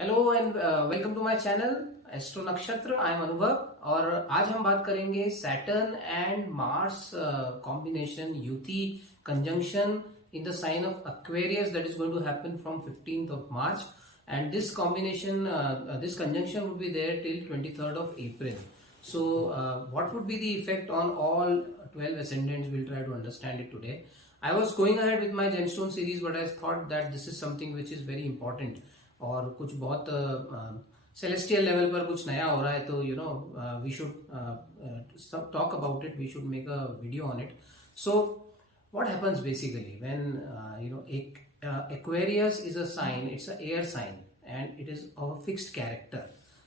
Hello and welcome to my channel Astro Nakshatra. I am Anubhav और आज हम बात करेंगे सैटर्न एंड मार्स कॉम्बिनेशन यूति conjunction in the sign of Aquarius that is going to happen from 15th of March, and this combination this conjunction would be there till 23rd of April. So what would be the effect on all 12 ascendants? We'll try to understand it today. I was going ahead with my gemstone series, but I thought that this is something which is very important और कुछ बहुत celestial level पर कुछ नया हो रहा है, तो we should talk about it, we should make a video on it. So what happens basically when Aquarius is a sign, it's an air sign and it is of a fixed character.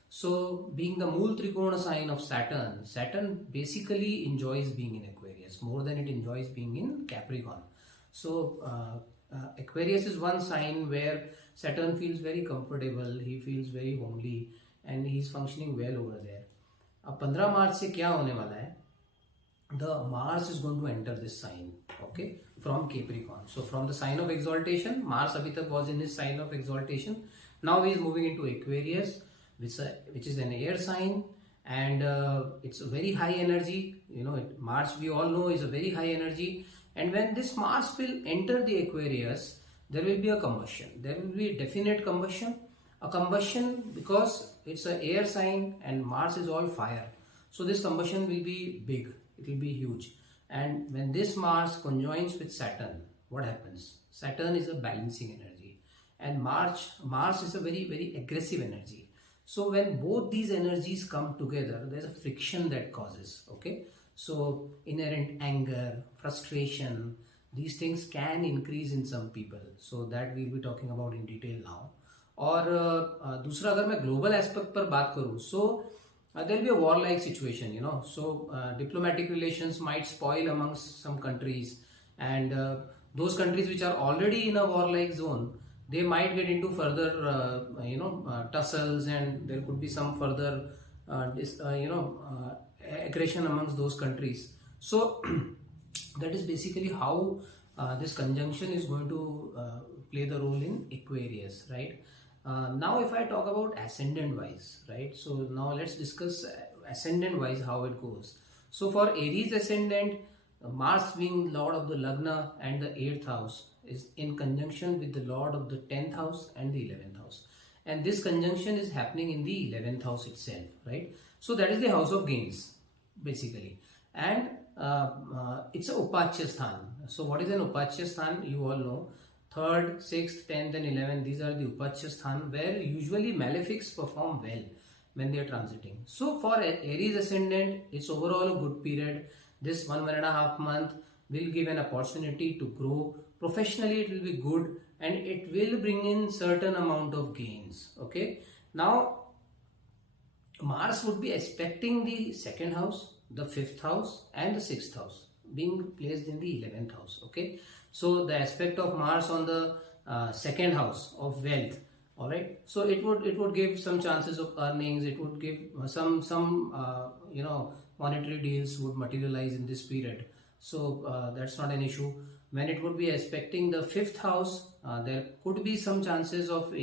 So being the Mool Trikona sign of Saturn basically enjoys being in Aquarius more than it enjoys being in Capricorn. So Aquarius is one sign where Saturn feels very comfortable, he feels very homely and he is functioning well over there. अब 15 मार्च से क्या होने वाला है? The Mars is going to enter this sign, okay, from Capricorn. So from the sign of exaltation, Mars abhi tak was in his sign of exaltation. Now he is moving into Aquarius, which is an air sign, and it's a very high energy. Mars we all know is a very high energy. And when this Mars will enter the Aquarius, there will be a combustion. There will be a definite combustion. A combustion because it's an air sign and Mars is all fire. So this combustion will be big. It will be huge. And when this Mars conjoins with Saturn, what happens? Saturn is a balancing energy and Mars is a very, very aggressive energy. So when both these energies come together, there's a friction that causes, okay? So inherent anger, frustration, these things can increase in some people. So that we'll be talking about in detail now. और दूसरा अगर मैं global aspect पर बात करूँ, so there will be a war-like situation, so diplomatic relations might spoil amongst some countries, and those countries which are already in a war-like zone, they might get into further tussles, and there could be some further aggression amongst those countries. So that is basically how this conjunction is going to play the role in Aquarius, right? Now if I talk about ascendant wise, right, so now let's discuss ascendant wise how it goes. So for Aries ascendant, Mars being lord of the Lagna and the 8th house is in conjunction with the lord of the 10th house and the 11th house, and this conjunction is happening in the 11th house itself, right? So that is the house of gains basically, and it's a Upachya Sthan. So what is an Upachya Sthan? You all know 3rd, 6th, 10th and 11th, these are the Upachya Sthan where usually malefics perform well when they are transiting. So for Aries ascendant, it's overall a good period. This 1.5 month will give an opportunity to grow. Professionally it will be good and it will bring in certain amount of gains, okay? Now Mars would be aspecting the 2nd house, the 5th house and the 6th house being placed in the 11th house, okay? So the aspect of Mars on the 2nd house of wealth, all right, so it would give some chances of earnings, it would give some monetary deals would materialize in this period. So that's not an issue. When it would be aspecting the 5th house, there could be some chances of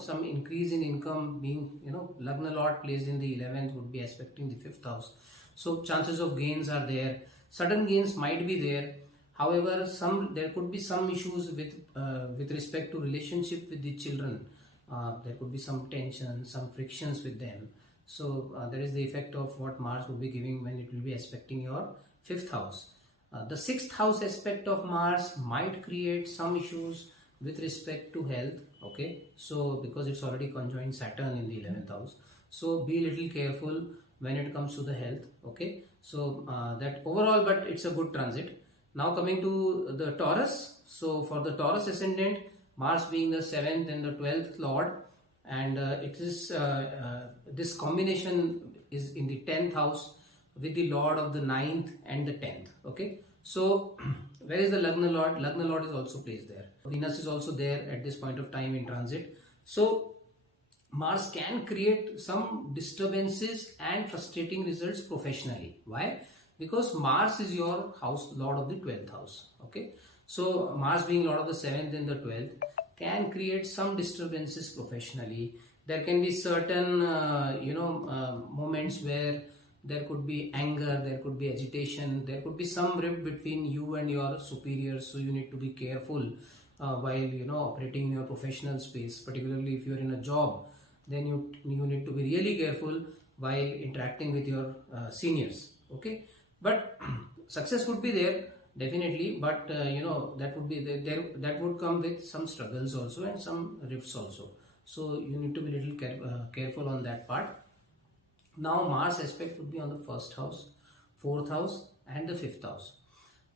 some increase in income being Lagna Lord placed in the 11th would be aspecting the 5th house. So chances of gains are there. Sudden gains might be there. However, there could be some issues with respect to relationship with the children. There could be some tension, some frictions with them. So that is the effect of what Mars will be giving when it will be aspecting your 5th house. The 6th house aspect of Mars might create some issues with respect to health, okay? So because it's already conjoined Saturn in the 11th house, so be a little careful when it comes to the health, okay? So that overall, but it's a good transit. Now coming to the Taurus. So for the Taurus ascendant, Mars being the 7th and the 12th lord, and it is this combination is in the 10th house with the lord of the 9th and the 10th, okay? So where is the Lagna Lord? Lagna Lord is also placed there. Venus is also there at this point of time in transit. So Mars can create some disturbances and frustrating results professionally. Why? Because Mars is your house lord of the 12th house, okay? So Mars being lord of the 7th and the 12th can create some disturbances professionally, There can be certain moments where there could be anger, there could be agitation, there could be some rift between you and your superiors, so you need to be careful while operating in your professional space. Particularly if you are in a job, then you need to be really careful while interacting with your seniors. Okay, but success would be there definitely, but that would be there, that would come with some struggles also and some rifts also. So you need to be little careful on that part. Now Mars aspect would be on the first house, fourth house and the fifth house.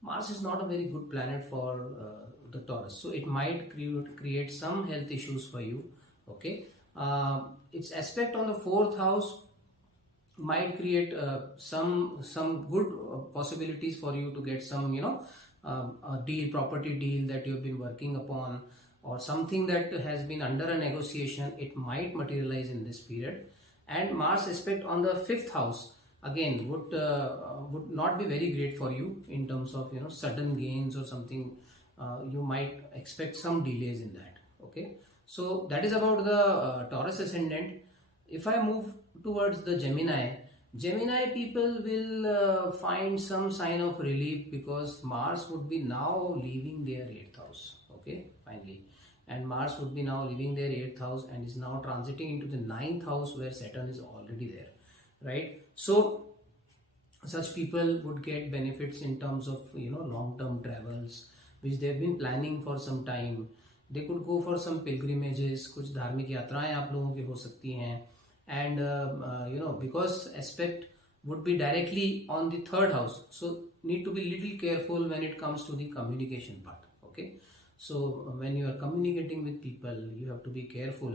Mars is not a very good planet for the Taurus, so it might create some health issues for you. Okay, its aspect on the fourth house might create some good possibilities for you to get some a deal, property deal that you have been working upon, or something that has been under a negotiation. It might materialize in this period. And Mars aspect on the fifth house again would not be very great for you in terms of sudden gains or something. You might expect some delays in that. Okay, so that is about the Taurus ascendant. If I move towards the Gemini people will find some sign of relief, because Mars would be now leaving their 8th house. Okay, finally. And Mars would be now leaving their 8th house and is now transiting into the 9th house where Saturn is already there, right? So such people would get benefits in terms of long-term travels which they have been planning for some time. They could go for some pilgrimages, कुछ धार्मिक यात्राएं आप लोगों की हो सकती हैं. And because aspect would be directly on the 3rd house, so need to be little careful when it comes to the communication part. Okay, so when you are communicating with people, you have to be careful.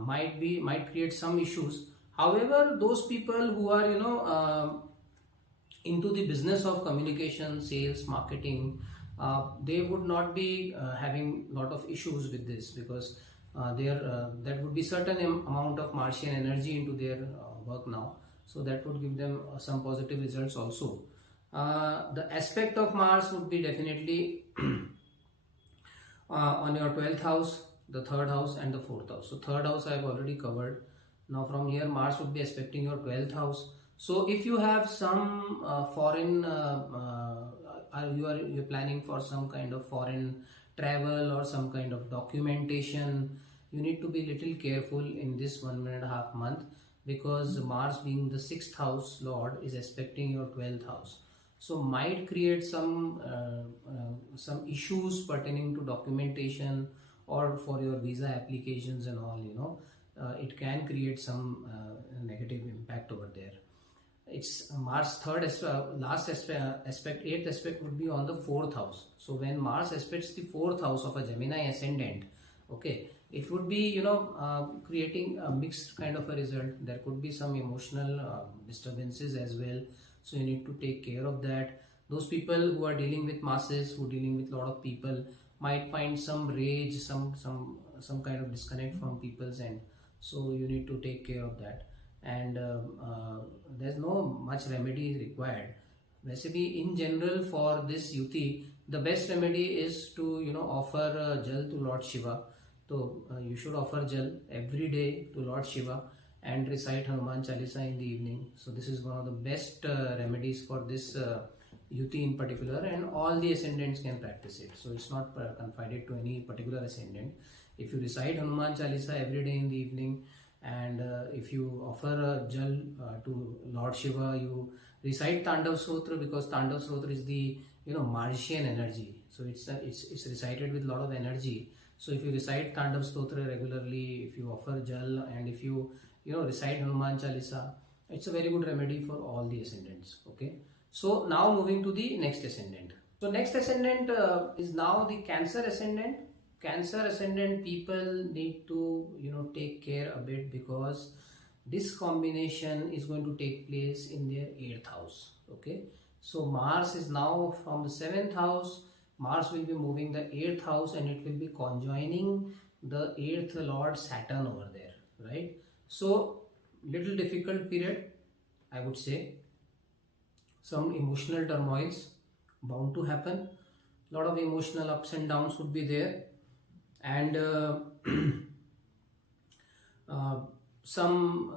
Might create some issues. However, those people who are into the business of communication, sales, marketing, they would not be having lot of issues with this, because that would be certain amount of Martian energy into their work now, so that would give them some positive results also. The aspect of Mars would be definitely on your 12th house, the 3rd house and the 4th house. So 3rd house I have already covered. Now from here Mars would be aspecting your 12th house. So if you have some foreign you're planning for some kind of foreign travel or some kind of documentation, you need to be little careful in this 1.5 month, because Mars, being the 6th house lord, is aspecting your 12th house. So might create some issues pertaining to documentation or for your visa applications and all. It can create some negative impact over there. It's Mars third last aspect, 8th aspect would be on the 4th house. So when Mars aspects the 4th house of a Gemini ascendant, okay, it would be creating a mixed kind of a result. There could be some emotional disturbances as well, so you need to take care of that. Those people who are dealing with masses, who are dealing with a lot of people, might find some rage, some kind of disconnect from people's end, so you need to take care of that. And there's no much remedy required. Basically, in general, for this Yuti, the best remedy is to offer jal to Lord Shiva. So you should offer jal every day to Lord Shiva and recite Hanuman Chalisa in the evening. So this is one of the best remedies for this Yuti in particular, and all the ascendants can practice it. So it's not confided to any particular ascendant. If you recite Hanuman Chalisa every day in the evening, and if you offer a jal to Lord Shiva, you recite Tandav Stotra, because Tandav Stotra is the Martian energy, so it's recited with a lot of energy. So if you recite Tandav Stotra regularly, if you offer jal, and if you recite Hanuman Chalisa, it's a very good remedy for all the ascendants. Okay, so now moving to the next ascendant. So next ascendant is now the Cancer ascendant. Cancer ascendant people need to take care a bit, because this combination is going to take place in their 8th house. Okay, so Mars is now from the 7th house. Mars will be moving the 8th house, and it will be conjoining the 8th lord Saturn over there, right? So little difficult period, I would say. Some emotional turmoils bound to happen. Lot of emotional ups and downs would be there. And some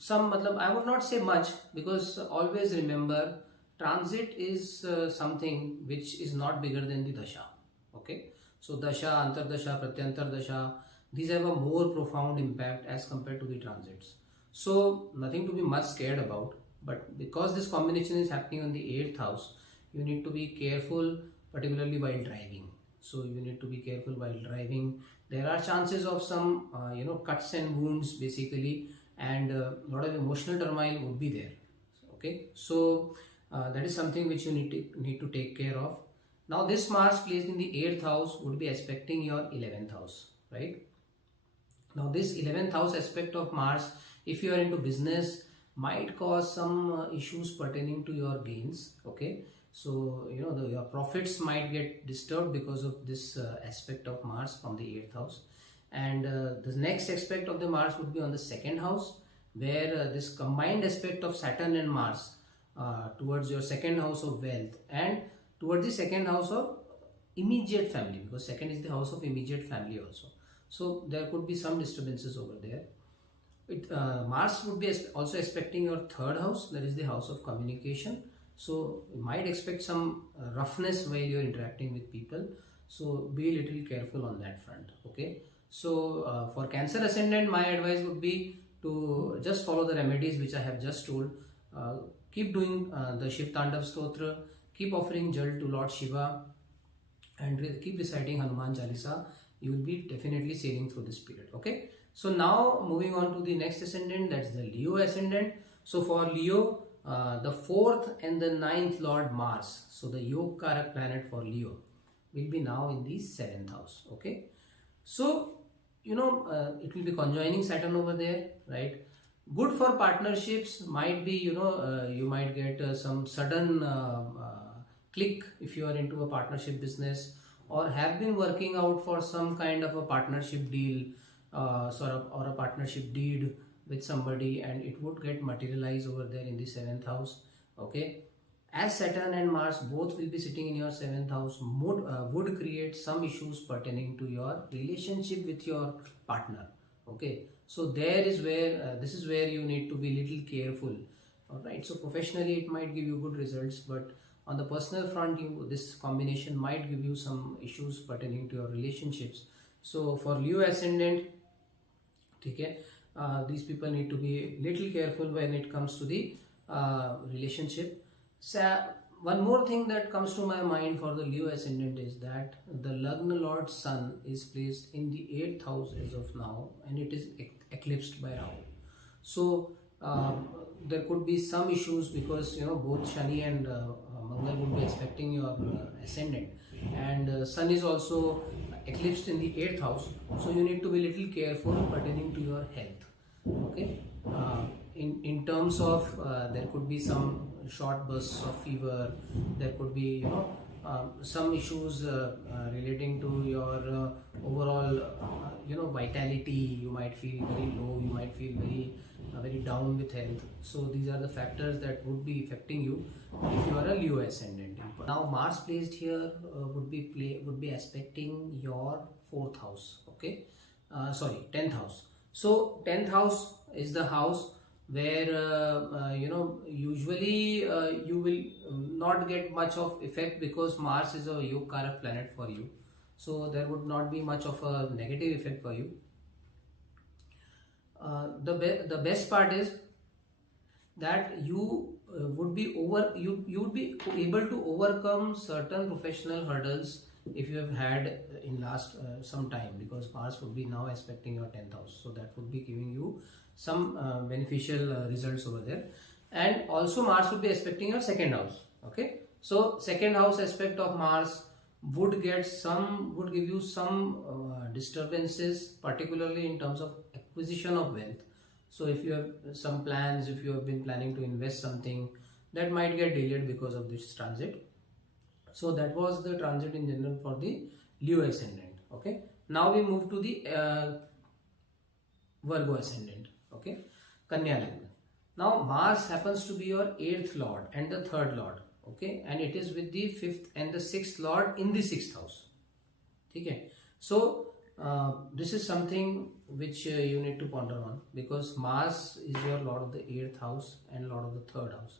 matlab, I would not say much, because always remember transit is something which is not bigger than the dasha. Okay, so dasha, antardasha, pratyantar dasha, these have a more profound impact as compared to the transits. So nothing to be much scared about, but because this combination is happening on the 8th house, you need to be careful, particularly while driving. So you need to be careful while driving. There are chances of some cuts and wounds basically, and a lot of emotional turmoil would be there. Okay, so that is something which you need to take care of. Now this Mars placed in the 8th house would be aspecting your 11th house, right? Now this 11th house aspect of Mars, if you are into business, might cause some issues pertaining to your gains. Okay, so your profits might get disturbed because of this aspect of Mars from the 8th house. And the next aspect of the Mars would be on the 2nd house, where this combined aspect of Saturn and Mars towards your 2nd house of wealth and towards the 2nd house of immediate family, because 2nd is the house of immediate family also. So there could be some disturbances over there. Mars would be also expecting your 3rd house, that is the house of communication. So you might expect some roughness while you're interacting with people. So be a little careful on that front. Okay. So for Cancer ascendant, my advice would be to just follow the remedies which I have just told. Keep doing the Shiv Tandav Stotra, keep offering Jal to Lord Shiva, and keep reciting Hanuman Chalisa. You will be definitely sailing through this period. Okay. So now moving on to the next ascendant, that's the Leo ascendant. So for Leo, the 4th and the 9th Lord Mars, so the Yog Karak planet for Leo, will be now in the 7th house. Okay. So it will be conjoining Saturn over there, right? Good for partnerships. Might be you might get some sudden click if you are into a partnership business, or have been working out for some kind of a partnership deal or a partnership deed with somebody, and it would get materialized over there in the 7th house. Okay, as Saturn and Mars both will be sitting in your 7th house, would create some issues pertaining to your relationship with your partner. Okay, so there is where this is where you need to be little careful. All right, so professionally it might give you good results, but on the personal front, this combination might give you some issues pertaining to your relationships. So for Leo ascendant, okay, these people need to be little careful when it comes to the relationship. So one more thing that comes to my mind for the Leo ascendant is that the Lagna Lord Sun is placed in the 8th house as of now, and it is eclipsed by Rahu. So there could be some issues because both Shani and Mangal would be expecting your ascendant, and Sun is also eclipsed in the 8th house, so you need to be little careful pertaining to your health. Okay, in terms of there could be some short bursts of fever, there could be some issues relating to your overall vitality. You might feel very low, you might feel very down with health. So these are the factors that would be affecting you if you are a Leo ascendant. Now Mars placed here would be aspecting your 4th house. Okay, 10th house. So 10th house is the house where usually you will not get much of effect, because Mars is a Yog Karak planet for you. So there would not be much of a negative effect for you. The best part is that you would be able to overcome certain professional hurdles if you have had in last some time, because Mars would be now aspecting your 10th house, so that would be giving you some beneficial results over there. And also Mars would be aspecting your 2nd house. Okay, so 2nd house aspect of Mars would give you some disturbances, particularly in terms of acquisition of wealth. So if you have some plans, if you have been planning to invest something, that might get delayed because of this transit. So that was the transit in general for the Leo ascendant. Okay, now we move to the Virgo ascendant. Okay, Kanya Lagna. Now Mars happens to be your 8th lord and the 3rd lord. Okay, and it is with the 5th and the 6th lord in the 6th house. Okay, so This is something which you need to ponder on, because Mars is your lord of the 8th house and lord of the 3rd house,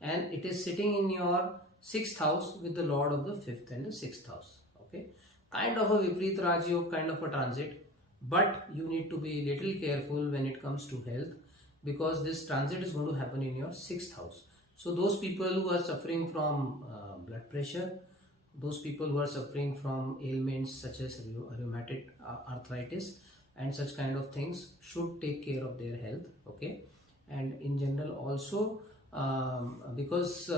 and it is sitting in your 6th house with the lord of the 5th and the 6th house. Okay, kind of a Viprit Rajyog kind of a transit, but you need to be little careful when it comes to health, because this transit is going to happen in your 6th house. So those people who are suffering from blood pressure, those people who are suffering from ailments such as rheumatic arthritis and such kind of things should take care of their health. Okay, and in general also, because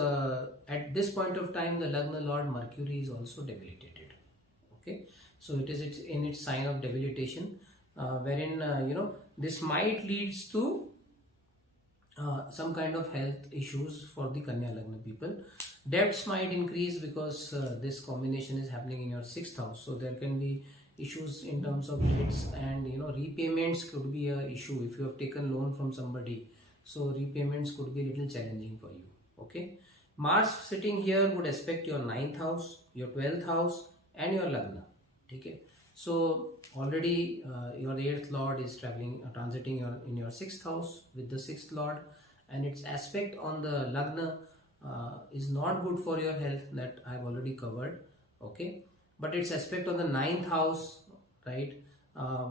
at this point of time the Lagna Lord Mercury is also debilitated. Okay, so it's in its sign of debilitation, wherein this might leads to some kind of health issues for the Kanya Lagna people. Debts might increase because this combination is happening in your 6th house, so there can be issues in terms of debts, and repayments could be a issue if you have taken loan from somebody. So repayments could be a little challenging for you. Okay, Mars sitting here would aspect your 9th house, your 12th house, and your Lagna. Okay, so already your 8th lord is transiting in your 6th house with the 6th lord, and its aspect on the Lagna is not good for your health, that I have already covered. Okay, but its aspect on the 9th house, right,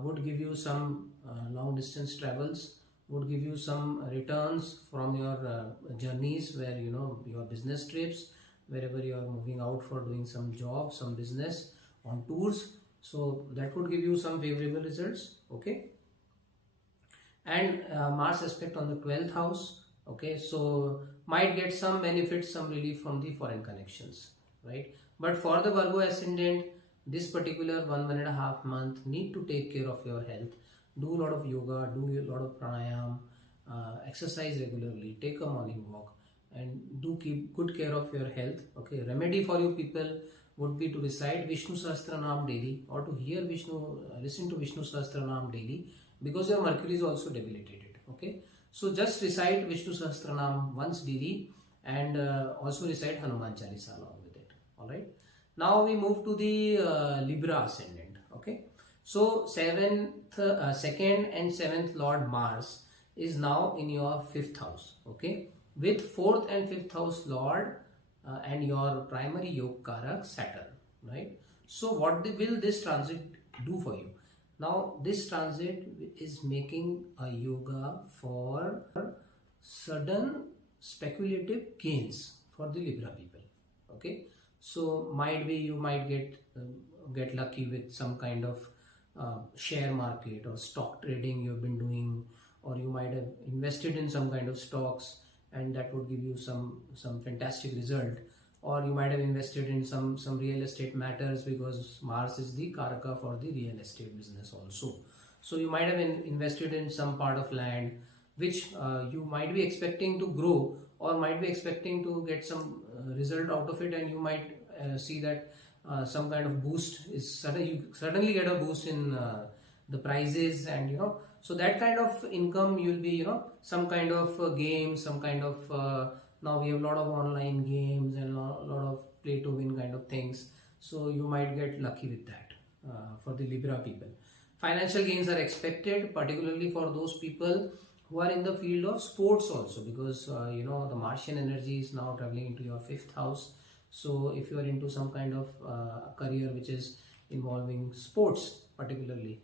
would give you some long distance travels, would give you some returns from your journeys, where your business trips, wherever you are moving out for doing some job, some business, on tours. So that would give you some favorable results. Okay, and Mars aspect on the 12th house. Okay, so might get some benefits, some relief from the foreign connections, right? But for the Virgo ascendant, this particular 1.5 month need to take care of your health. Do a lot of yoga, do a lot of pranayam, exercise regularly, take a morning walk, and do keep good care of your health. Okay, remedy for you people would be to recite Vishnu Sahasranam daily, or to hear listen to Vishnu Sahasranam daily, because your Mercury is also debilitated. Okay, so just recite Vishnu Sahasranam once daily, and also recite Hanuman Chalisa along with it. Alright, now we move to the Libra ascendant. Okay, so 2nd and 7th Lord Mars is now in your 5th house. Okay, with 4th and 5th house Lord and your primary Yog Karak Saturn, right? So what will this transit do for you? Now this transit is making a yoga for sudden speculative gains for the Libra people. Okay, so might be you might get lucky with some kind of share market or stock trading you have been doing, or you might have invested in some kind of stocks, and that would give you some fantastic result. Or you might have invested in some real estate matters, because Mars is the Karaka for the real estate business also. So you might have invested in some part of land which you might be expecting to grow, or might be expecting to get some result out of it, and you might see that some kind of boost is you suddenly get a boost in the prices, and so that kind of income you'll be some kind of game, some kind of now we have a lot of online games and a lot of play to win kind of things, so you might get lucky with that for the Libra people. Financial gains are expected, particularly for those people who are in the field of sports also, because the Martian energy is now traveling into your 5th house. So if you are into some kind of career which is involving sports, particularly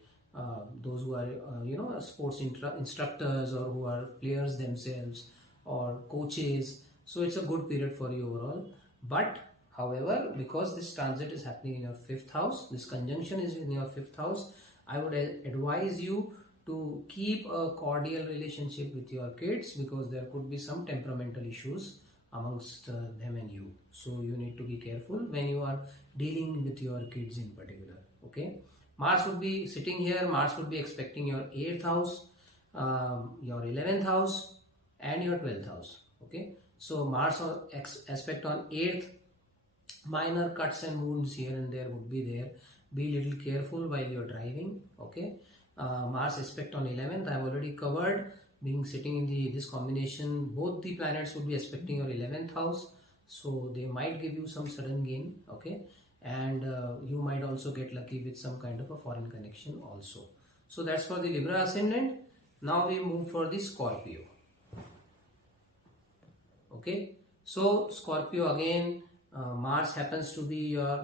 those who are sports instructors, or who are players themselves, or coaches, so it's a good period for you overall. But however, because this transit is happening in your 5th house, this conjunction is in your 5th house, I would advise you to keep a cordial relationship with your kids, because there could be some temperamental issues amongst them and you. So you need to be careful when you are dealing with your kids in particular. Okay, Mars would be sitting here. Mars would be expecting your 8th house, your 11th house, and your 12th house. Okay, so Mars aspect on 8th, minor cuts and wounds here and there would be there. Be little careful while you're driving. Okay, Mars aspect on 11th, I have already covered. Being sitting in this combination, both the planets would be aspecting your 11th house, so they might give you some sudden gain. Okay, and you might also get lucky with some kind of a foreign connection also. So that's for the Libra ascendant. Now we move for the Scorpio. Okay, so Scorpio again, Mars happens to be your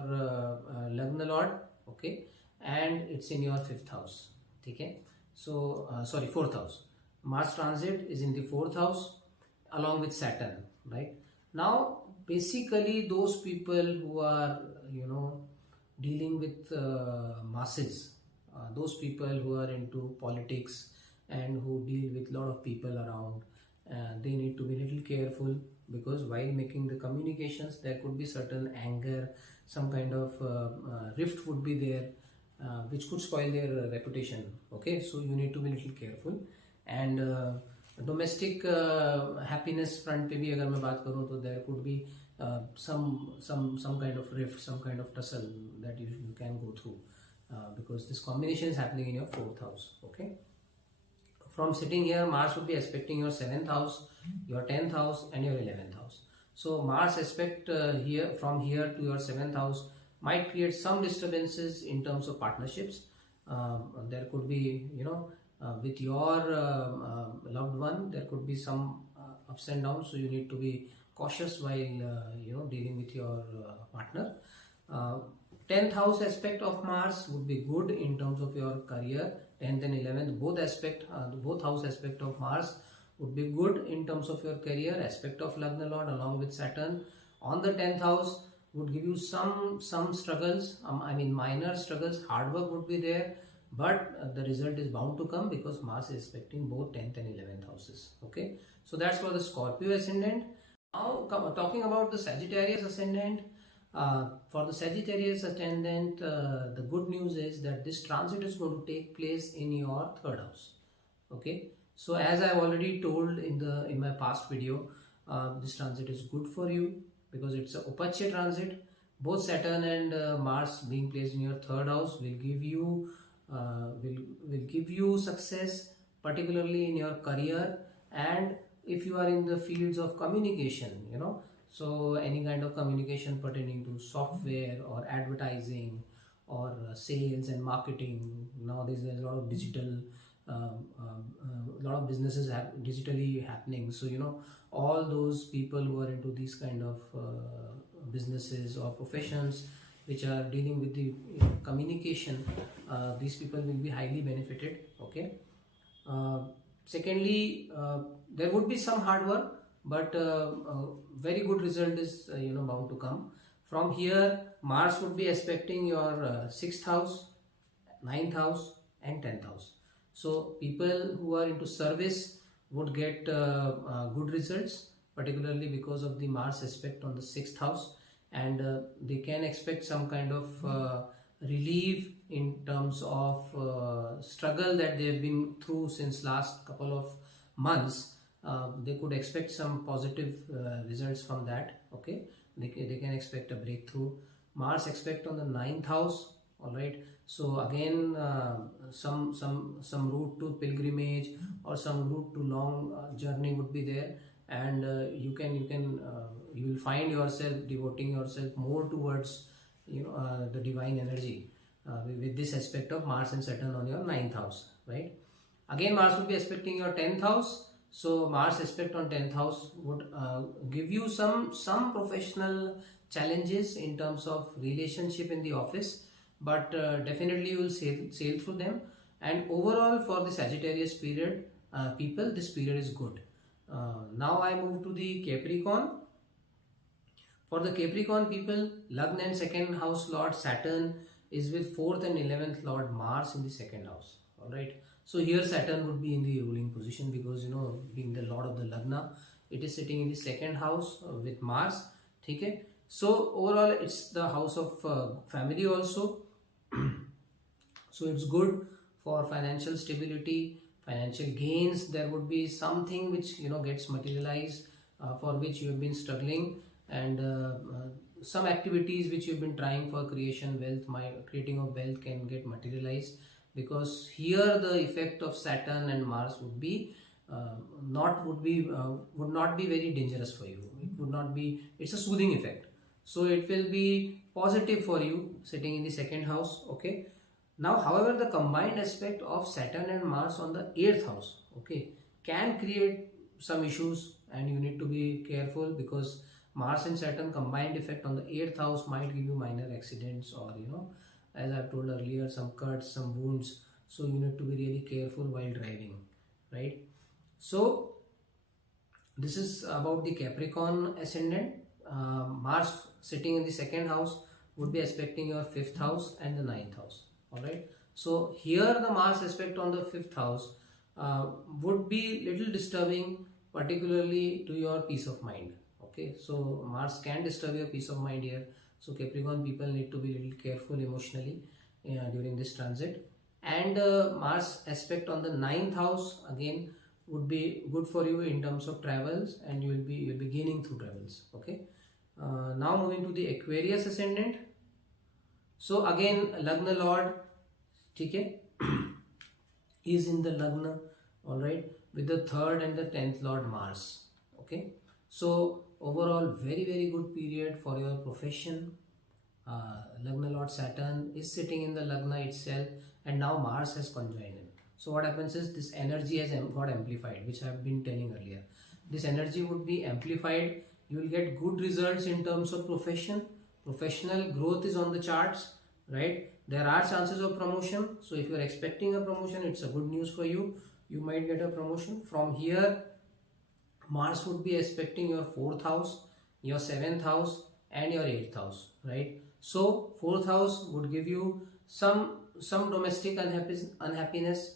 Lagna Lord, okay, and it's in your 5th house. Okay, so sorry, 4th house. Mars transit is in the 4th house along with Saturn, right? Now basically those people who are, you know, dealing with masses, those people who are into politics and who deal with a lot of people around, they need to be a little careful, because while making the communications there could be certain anger, some kind of rift would be there, which could spoil their reputation. Okay, so you need to be a little careful. And domestic happiness front पे भी अगर मैं बात करूँ तो there could be some kind of rift, some kind of tussle that you can go through, because this combination is happening in your 4th house. Okay, from sitting here, Mars would be aspecting your 7th house, your 10th house and your 11th house. So Mars aspect here, from here to your 7th house, might create some disturbances in terms of partnerships. There could be, you know, with your loved one, there could be some ups and downs, so you need to be cautious while you know, dealing with your partner. 10th house aspect of Mars would be good in terms of your career. 10th and 11th, both house aspect of Mars would be good in terms of your career. Aspect of Lagna Lord along with Saturn on the 10th house would give you some struggles, I mean minor struggles. Hard work would be there, but the result is bound to come because Mars is aspecting both 10th and 11th houses. Okay, so that's for the Scorpio ascendant. Now talking about the Sagittarius ascendant. For the Sagittarius ascendant, the good news is that this transit is going to take place in your 3rd house. Okay, so as I've already told in my past video, this transit is good for you because it's a Upache transit. Both Saturn and Mars being placed in your 3rd house will give you success, particularly in your career, and if you are in the fields of communication, you know, so any kind of communication pertaining to software or advertising or sales and marketing. Nowadays there's a lot of digital, lot of businesses digitally happening. So, you know, all those people who are into these kind of businesses or professions which are dealing with the communication, these people will be highly benefited. Okay. Secondly, there would be some hard work, but very good result is you know, bound to come. From here, Mars would be aspecting your 6th house, 9th house and 10th house. So people who are into service would get good results, particularly because of the Mars aspect on the 6th house, and they can expect some kind of relief in terms of struggle that they have been through since last couple of months. They could expect some positive results from that. Okay, they can expect a breakthrough. Mars aspect on the 9th house. All right, so again some route to pilgrimage or some route to long journey would be there, and you will find yourself devoting yourself more towards, you know, the divine energy with this aspect of Mars and Saturn on your 9th house. Right, again Mars would be aspecting your 10th house. So Mars aspect on 10th house would give you some professional challenges in terms of relationship in the office, but definitely you will sail through them. And overall for the Sagittarius period, people, this period is good. Now I move to the Capricorn. For the Capricorn people, Lagna and 2nd house Lord Saturn is with 4th and 11th Lord Mars in the 2nd house. All right. So here Saturn would be in the ruling position because, you know, being the Lord of the Lagna, it is sitting in the 2nd house with Mars. Okay. So overall it's the house of family also. So it's good for financial stability, financial gains. There would be something which, you know, gets materialized for which you have been struggling, and some activities which you've been trying for creating of wealth can get materialized, because here the effect of Saturn and Mars would not be very dangerous for you. It would not be, it's a soothing effect. So it will be positive for you sitting in the second house. Okay. Now, however, the combined aspect of Saturn and Mars on the 8th house, okay, can create some issues, and you need to be careful, because Mars and Saturn combined effect on the 8th house might give you minor accidents, or as I've told earlier, some cuts, some wounds. So you need to be really careful while driving, right? So this is about the Capricorn ascendant. Mars sitting in the second house would be aspecting your 5th house and the 9th house. Alright. So here the Mars aspect on the 5th house would be little disturbing, particularly to your peace of mind. Okay. So Mars can disturb your peace of mind here. So Capricorn people need to be little careful emotionally during this transit. And Mars aspect on the 9th house again would be good for you in terms of travels, and you'll be gaining through travels. Okay. Now moving to the Aquarius ascendant. So again, Lagna Lord, okay, is in the Lagna, alright, with the 3rd and the 10th Lord Mars. Okay. So overall, very, very good period for your profession. Lagna Lord Saturn is sitting in the Lagna itself, and now Mars has conjoined in. So what happens is this energy has got amplified, which I have been telling earlier. This energy would be amplified. You will get good results in terms of profession. Professional growth is on the charts, right? There are chances of promotion. So if you are expecting a promotion, it's a good news for you. You might get a promotion. From here, Mars would be expecting your 4th house, your 7th house, and your 8th house, right? So 4th house would give you some domestic unhappiness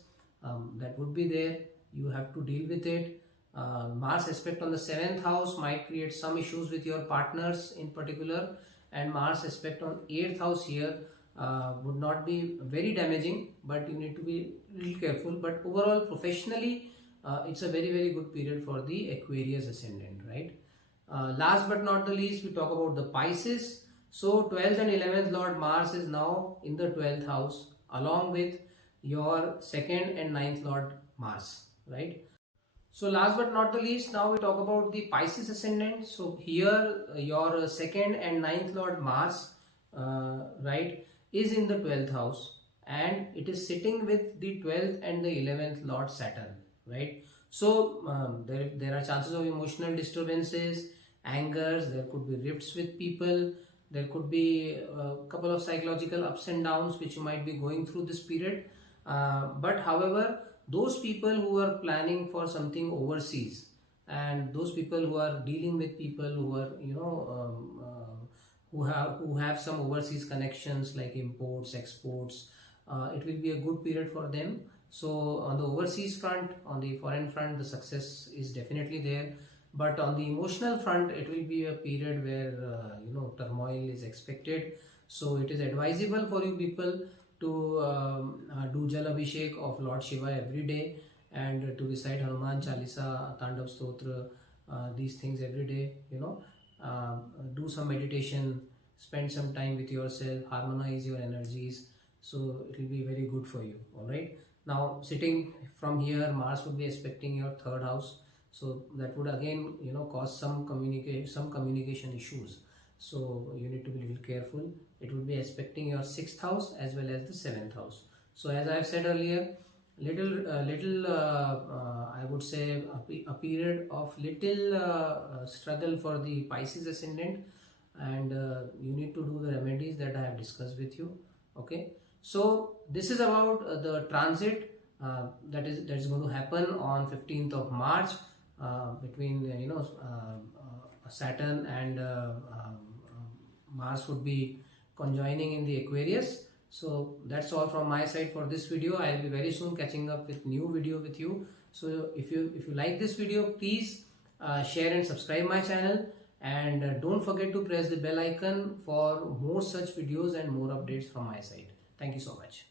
that would be there. You have to deal with it. Mars aspect on the 7th house might create some issues with your partners in particular, and Mars aspect on 8th house here would not be very damaging, but you need to be a little careful. But overall, professionally, it's a very, very good period for the Aquarius ascendant, right? Last but not the least, we talk about the Pisces. So 12th and 11th Lord Mars is now in the 12th house, along with your 2nd and 9th Lord Mars, right? So last but not the least, now we talk about the Pisces ascendant. So here your 2nd and 9th Lord Mars, right, is in the 12th house, and it is sitting with the 12th and the 11th Lord Saturn, right? So there are chances of emotional disturbances, angers, there could be rifts with people, there could be a couple of psychological ups and downs which you might be going through this period. But however, those people who are planning for something overseas, and those people who are dealing with people who are who have some overseas connections like imports, exports, it will be a good period for them. So on the overseas front, on the foreign front, the success is definitely there. But on the emotional front, it will be a period where turmoil is expected. So it is advisable for you people to do Jal Abhishek of Lord Shiva every day, and to recite Hanuman Chalisa, Tandav Stotra, these things every day. Do some meditation, spend some time with yourself, harmonize your energies. So it will be very good for you. All right. Now sitting from here, Mars would be aspecting your 3rd house. So that would again cause some communication issues. So you need to be a little careful. It would be aspecting your 6th house as well as the 7th house. So as I have said earlier, I would say a period of little struggle for the Pisces ascendant, and you need to do the remedies that I have discussed with you. Okay. So this is about the transit that is going to happen on 15th of March between Saturn and Mars would be conjoining in the Aquarius. So that's all from my side for this video. I'll be very soon catching up with new video with you. So if you like this video, please share and subscribe my channel, and don't forget to press the bell icon for more such videos and more updates from my side. Thank you so much.